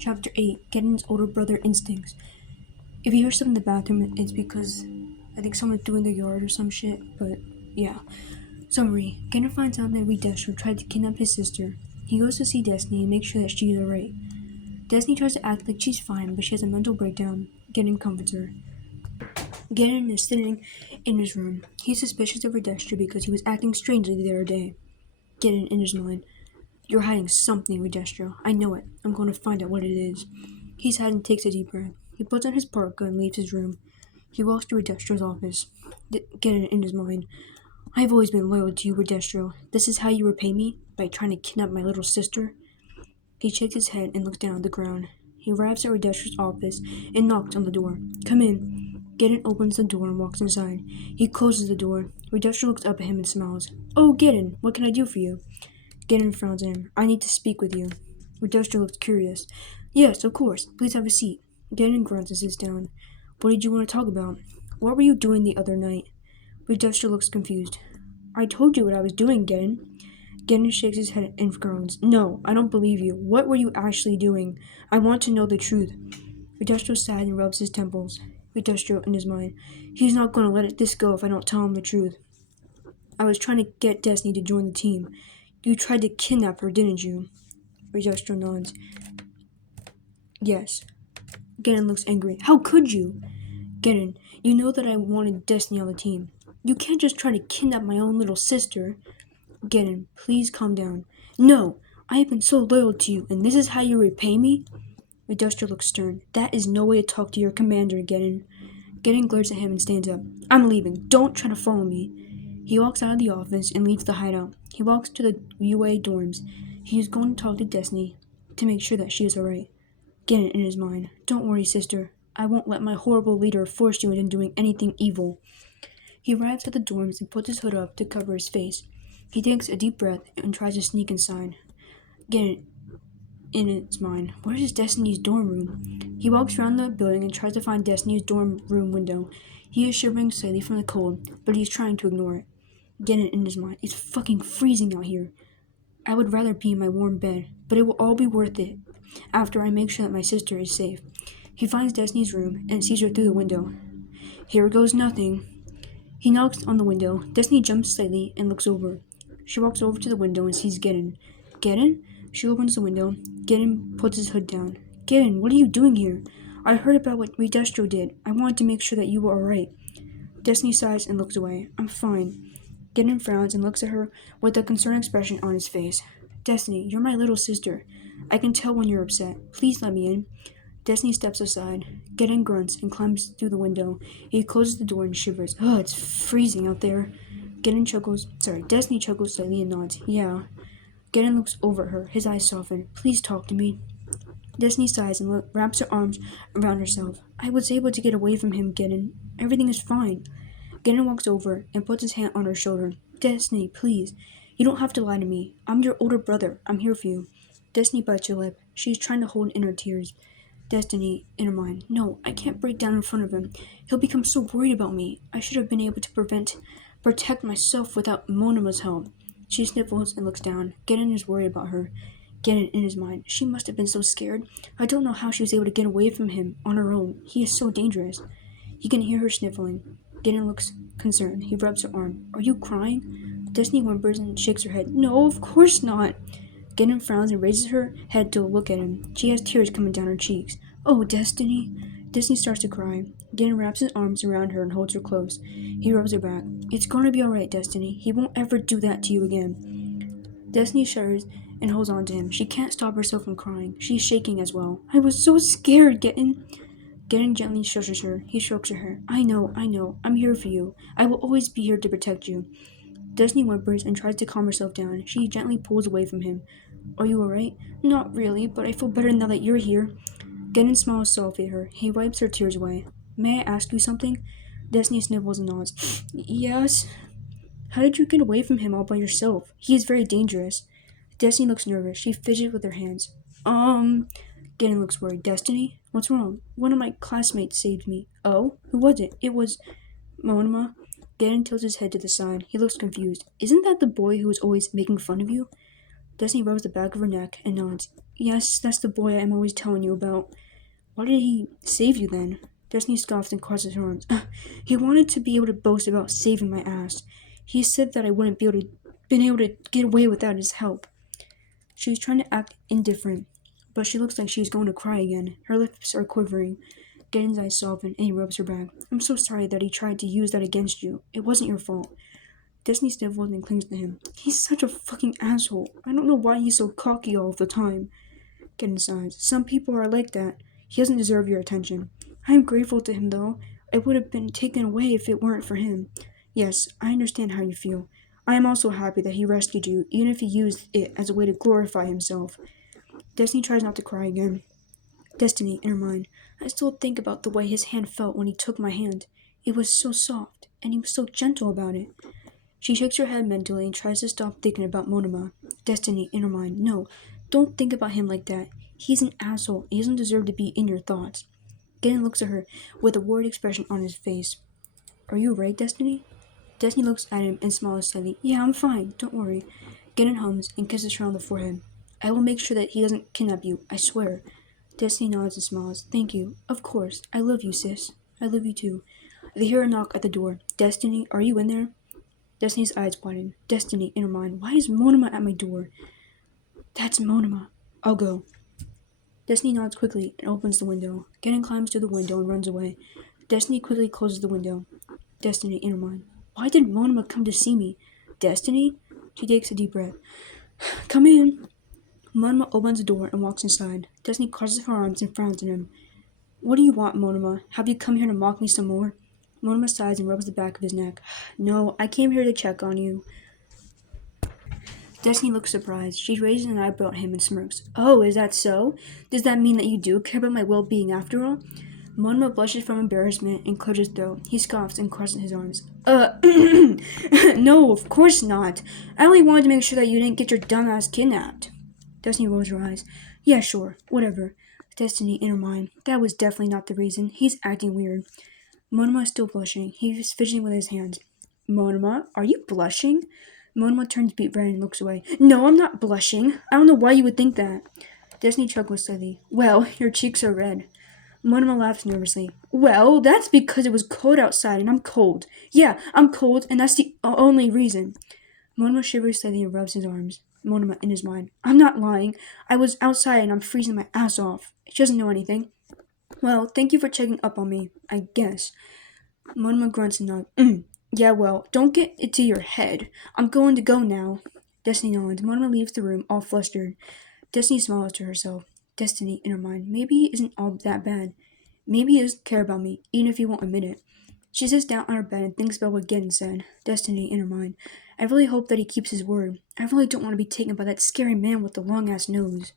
Chapter 8 Geten's Older Brother Instincts. If you hear stuff in the bathroom, it's because I think someone's doing their yard or some shit, but yeah. Summary Geten finds out that Destro tried to kidnap his sister. He goes to see Destiny and makes sure that she's alright. Destiny tries to act like she's fine, but she has a mental breakdown. Geten comforts her. Geten is sitting in his room. He's suspicious of Destro because he was acting strangely the other day. Geten in his mind. You're hiding something, Destro. I know it. I'm going to find out what it is. He sighs and takes a deep breath. He puts on his parka and leaves his room. He walks to Redestro's office. Geten in his mind. I've always been loyal to you, Redestro. This is how you repay me? By trying to kidnap my little sister? He shakes his head and looks down at the ground. He arrives at Redestro's office and knocks on the door. Come in. Geten opens the door and walks inside. He closes the door. Redestro looks up at him and smiles. Oh, Geten, what can I do for you? Geten frowns at him. I need to speak with you. Redestro looks curious. Yes, of course. Please have a seat. Geten grunts and sits down. What did you want to talk about? What were you doing the other night? Redestro looks confused. I told you what I was doing, Geten. Geten shakes his head and groans. No, I don't believe you. What were you actually doing? I want to know the truth. Redestro sighs and rubs his temples. Redestro in his mind. He's not going to let this go if I don't tell him the truth. I was trying to get Destiny to join the team. You tried to kidnap her, didn't you? Redestro nods. Yes. Geten looks angry. How could you? Geten, you know that I wanted Destiny on the team. You can't just try to kidnap my own little sister. Geten, please calm down. No, I have been so loyal to you, and this is how you repay me? Redestro looks stern. That is no way to talk to your commander, Geten. Geten glares at him and stands up. I'm leaving. Don't try to follow me. He walks out of the office and leaves the hideout. He walks to the UA dorms. He is going to talk to Destiny to make sure that she is alright. Geten in his mind. Don't worry, sister. I won't let my horrible leader force you into doing anything evil. He arrives at the dorms and puts his hood up to cover his face. He takes a deep breath and tries to sneak inside. Geten in his mind. Where is Destiny's dorm room? He walks around the building and tries to find Destiny's dorm room window. He is shivering slightly from the cold, but he's trying to ignore it. Geten in his mind. It's fucking freezing out here. I would rather be in my warm bed, but it will all be worth it after I make sure that my sister is safe. He finds Destiny's room and sees her through the window. Here goes nothing. He knocks on the window. Destiny jumps slightly and looks over. She walks over to the window and sees Geten. Geten? She opens the window. Geten puts his hood down. Geten, what are you doing here? I heard about what Redestro did. I wanted to make sure that you were alright. Destiny sighs and looks away. I'm fine. Geten frowns and looks at her with a concerned expression on his face. Destiny, you're my little sister. I can tell when you're upset. Please let me in. Destiny steps aside. Geten grunts and climbs through the window. He closes the door and shivers. Ugh, it's freezing out there. Destiny chuckles slightly and nods. Yeah. Geten looks over at her. His eyes soften. Please talk to me. Destiny sighs and wraps her arms around herself. I was able to get away from him, Geten. Everything is fine. Geten walks over and puts his hand on her shoulder. Destiny, please. You don't have to lie to me. I'm your older brother. I'm here for you. Destiny bites her lip. She's trying to hold in her tears. Destiny, in her mind. No, I can't break down in front of him. He'll become so worried about me. I should have been able to protect myself without Monoma's help. She sniffles and looks down. Geten is worried about her. Geten in his mind. She must have been so scared. I don't know how she was able to get away from him on her own. He is so dangerous. He can hear her sniffling. Geten looks concerned. He rubs her arm. Are you crying? Destiny whimpers and shakes her head. No, of course not. Geten frowns and raises her head to look at him. She has tears coming down her cheeks. Oh, Destiny. Destiny starts to cry. Geten wraps his arms around her and holds her close. He rubs her back. It's going to be alright, Destiny. He won't ever do that to you again. Destiny shudders and holds on to him. She can't stop herself from crying. She's shaking as well. I was so scared, Geten. Geten gently shushes her. He strokes her hair. I know. I'm here for you. I will always be here to protect you. Destiny whimpers and tries to calm herself down. She gently pulls away from him. Are you alright? Not really, but I feel better now that you're here. Geten smiles softly at her. He wipes her tears away. May I ask you something? Destiny sniffles and nods. Yes? How did you get away from him all by yourself? He is very dangerous. Destiny looks nervous. She fidgets with her hands. Geten looks worried. Destiny? What's wrong? One of my classmates saved me. Oh? Who was it? It was Monoma. Geten tilts his head to the side. He looks confused. Isn't that the boy who was always making fun of you? Destiny rubs the back of her neck and nods. Yes, that's the boy I'm always telling you about. Why did he save you then? Destiny scoffs and crosses her arms. He wanted to be able to boast about saving my ass. He said that I wouldn't been able to get away without his help. She's trying to act indifferent, but she looks like she's going to cry again. Her lips are quivering. Geden's eyes soften, and he rubs her back. I'm so sorry that he tried to use that against you. It wasn't your fault. Destiny sniffles and clings to him. He's such a fucking asshole. I don't know why he's so cocky all the time. Geden sighs. Some people are like that. He doesn't deserve your attention. I am grateful to him, though. It would have been taken away if it weren't for him. Yes, I understand how you feel. I am also happy that he rescued you, even if he used it as a way to glorify himself. Destiny tries not to cry again. Destiny, in her mind, I still think about the way his hand felt when he took my hand. It was so soft, and he was so gentle about it. She shakes her head mentally and tries to stop thinking about Monoma. Destiny, in her mind, no, don't think about him like that. He's an asshole. He doesn't deserve to be in your thoughts. Geten looks at her with a worried expression on his face. Are you right, Destiny? Destiny looks at him and smiles slightly. Yeah, I'm fine. Don't worry. Geten hums and kisses her on the forehead. I will make sure that he doesn't kidnap you. I swear. Destiny nods and smiles. Thank you. Of course. I love you, sis. I love you too. They hear a knock at the door. Destiny, are you in there? Destiny's eyes widen. Destiny, in her mind, why is Monoma at my door? That's Monoma. I'll go. Destiny nods quickly and opens the window. Geten climbs through the window and runs away. Destiny quickly closes the window. Destiny, in her mind, why did Monoma come to see me? Destiny? She takes a deep breath. Come in. Monoma opens the door and walks inside. Destiny crosses her arms and frowns at him. What do you want, Monoma? Have you come here to mock me some more? Monoma sighs and rubs the back of his neck. No, I came here to check on you. Destiny looks surprised. She raises an eyebrow at him and smirks. Oh, is that so? Does that mean that you do care about my well-being after all? Monoma blushes from embarrassment and clears his throat. He scoffs and crosses his arms. No, of course not. I only wanted to make sure that you didn't get your dumbass kidnapped. Destiny rolls her eyes. Yeah, sure, whatever. Destiny, in her mind, that was definitely not the reason. He's acting weird. Monoma is still blushing. He's fidgeting with his hands. Monoma, are you blushing? Monoma turns beet red and looks away. No, I'm not blushing. I don't know why you would think that. Destiny chuckles slightly. Well, your cheeks are red. Monoma laughs nervously. Well, that's because it was cold outside and I'm cold. Yeah, I'm cold and that's the only reason. Monoma shivers slightly and rubs his arms. Monoma, in his mind. I'm not lying. I was outside and I'm freezing my ass off. She doesn't know anything. Well, thank you for checking up on me, I guess. Monoma grunts and nods. Yeah, well, don't get it to your head. I'm going to go now. Destiny nods. Monoma leaves the room, all flustered. Destiny smiles to herself. Destiny, in her mind, maybe he isn't all that bad. Maybe he doesn't care about me, even if he won't admit it. She sits down on her bed and thinks about what Geten said. Destiny, in her mind, I really hope that he keeps his word. I really don't want to be taken by that scary man with the long-ass nose.